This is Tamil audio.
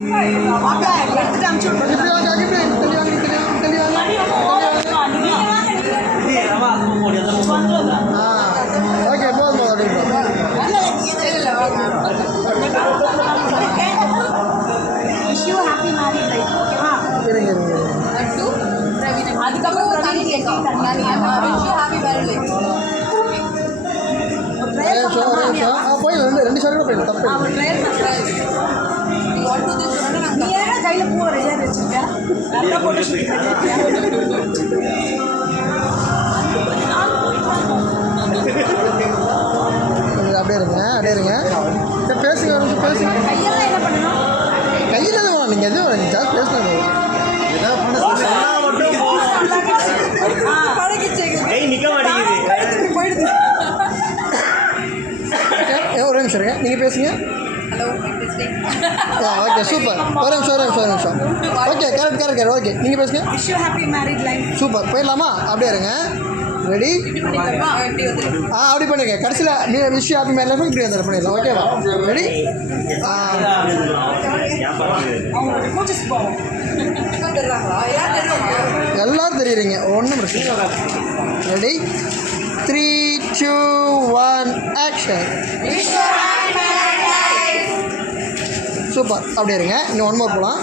ஓகே போதும் போய் ரெண்டு ஷாட் கூட போயிடும் தப்பு கையில் பூ ரெடியாக வச்சுருக்கேன் அப்படியே இருங்க பேசுங்க பேசுங்க கையெல்லாம் என்ன பண்ணணும் கையில் தான் வேணும் நீங்கள் எதுவும் ஜாஸ்தி பேசணும் ஒரு நிமிஷம் இருங்க நீங்கள் பேசுங்க ஓகே சூப்பர் ஒரு நிமிஷம் ஓகே கரெக்ட் ஓகே நீங்கள் பேசுங்க சூப்பர் போயிடலாமா அப்படியே இருங்க ரெடி அப்படி பண்ணிருங்க கடைசியில் விஷ் ஹாப்பி மேரேஜ் லைஃப் இப்படி வந்து பண்ணிடலாம் ஓகேவா ரெடி எல்லாரும் தெரியுறீங்க ஒன்றும் பிரச்சனை ரெடி 3, 2, 1 ஆக்ஷன் சூப்பர் அப்படியே இருங்க இன்னும் 1 மோர் போகலாம்